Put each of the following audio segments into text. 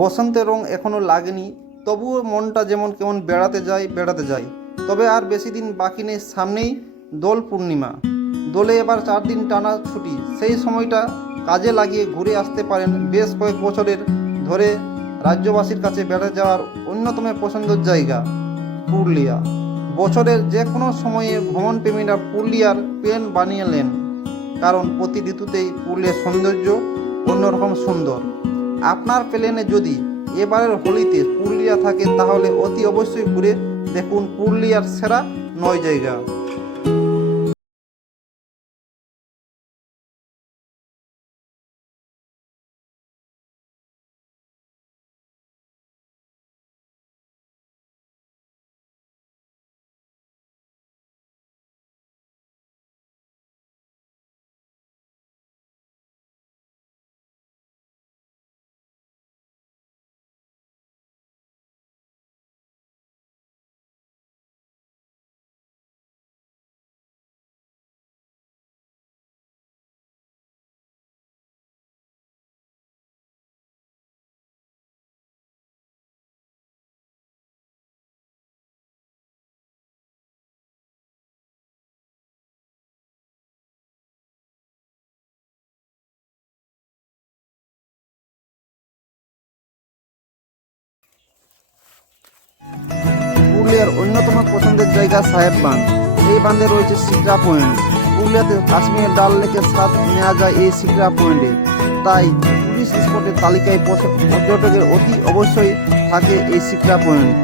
বসন্তের রং এখনও লাগেনি, তবুও মনটা যেমন কেমন বেড়াতে যায়। তবে আর বেশি দিন বাকি নেই, সামনেই দোল পূর্ণিমা। দোলে এবার 4 দিন টানা ছুটি, সেই সময়টা কাজে লাগিয়ে ঘুরে আসতে পারেন। বেশ কয়েক বছরের ধরে রাজ্যবাসীর কাছে বেড়াতে যাওয়ার অন্যতম পছন্দের জায়গা পুরুলিয়া। বছরের যে কোনো সময়ে ভ্রমণপ্রেমীরা পুরুলিয়ার প্লেন বানিয়ে নেন, কারণ প্রতি ঋতুতেই পুরুলিয়ার সৌন্দর্য অন্যরকম সুন্দর। আপনার প্লেনে যদি এবারের হোলিতে পুরুলিয়া থাকে, তাহলে অতি অবশ্যই ঘুরে দেখুন পুরুলিয়ার সেরা 9 জায়গা। পুরুলিয়ার অন্যতম পছন্দের জায়গা সাহেব বাঁধ। এই বাঁধে রয়েছে সিকড়া পয়েন্ট। পুরুলিয়াতে কাশ্মীরের ডাল লেকের স্বাদ নেওয়া যায় এই সিকড়া পয়েন্টে। তাই টুরিস্ট স্পটের তালিকায় পর্যটকের অতি অবশ্যই থাকে এই সিকড়া পয়েন্ট।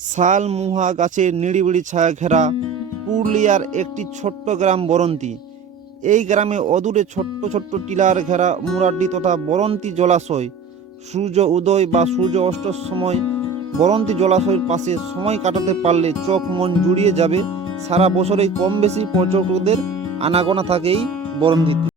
শাল মুহা গাছের নিড়িবিড়ি ছায়া ঘেরা পুরুলিয়ার একটি ছোট্ট গ্রাম বরন্তী। এই গ্রামে অদূরে ছোট্ট ছোট্ট টিলার ঘেরা মুরাড্ডি তথা বরন্তী জলাশয়। সূর্য উদয় বা সূর্য অস্তর সময় বরন্তী জলাশয়ের পাশে সময় কাটাতে পারলে চোখ মন জুড়িয়ে যাবে। সারা বছরেই কম বেশি পর্যটকদের আনাগোনা থাকে এই বরন্তীতে।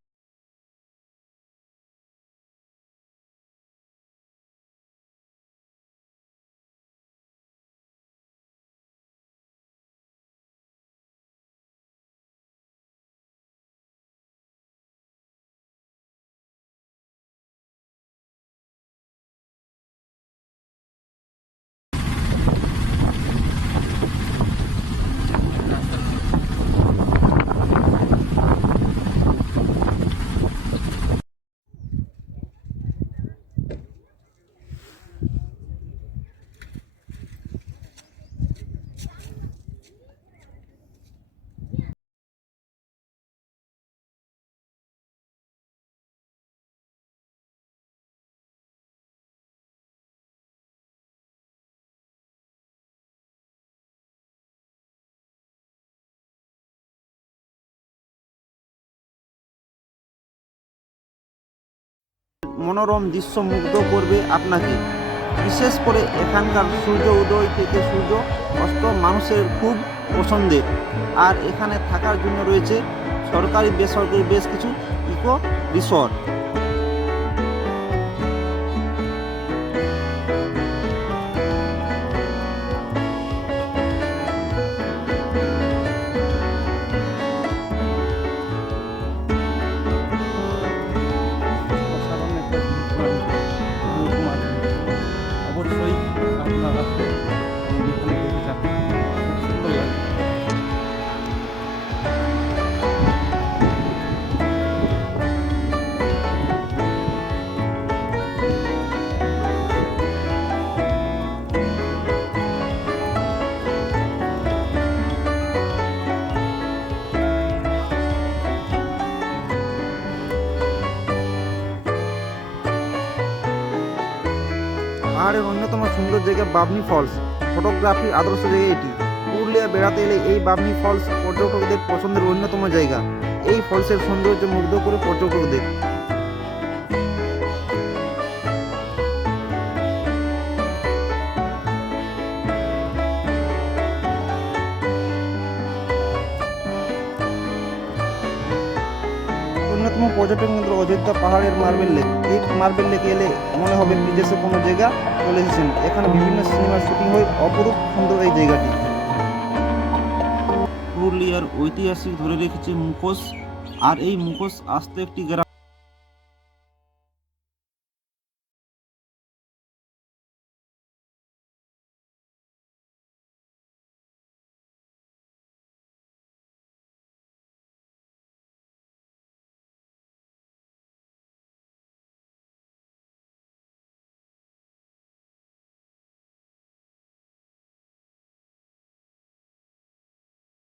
মনোরম দৃশ্য মুগ্ধ করবে আপনাকে। বিশেষ করে এখানকার সূর্য উদয় থেকে সূর্য অস্ত মানুষের খুব পছন্দের। আর এখানে থাকার জন্য রয়েছে সরকারি বেসরকারি বেশ কিছু ইকো রিসর্ট। অবশ্যই আপনারা এখানে দেখে যাবেন, খুব সুন্দর লাগে। পাহাড়ের অন্যতম সুন্দর জায়গা বাবনি ফলস। ফটোগ্রাফির আদর্শ জায়গা এটি। পুরুলিয়া বেড়াতে এলে এই বাবনি ফলস পর্যটকদের পছন্দের অন্যতম জায়গা। এই ফলসের সৌন্দর্য মুগ্ধ করে পর্যটকদের। অন্যতম পর্যটন কেন্দ্র অযোধ্যা পাহাড়ের মার্বেল লেক। এই মার্বেল লেকে এলে মনে হবে বিদেশে কোনো জায়গা চলে এসেছেন। এখানে বিভিন্ন সিনেমার শুটিং হয়। অপরূপ সুন্দর এই জায়গাটি। পুরুলিয়ার ঐতিহাসিক ধরে রেখেছে মুখোশ। আর এই মুখোশ আস্ত একটি গ্রাম।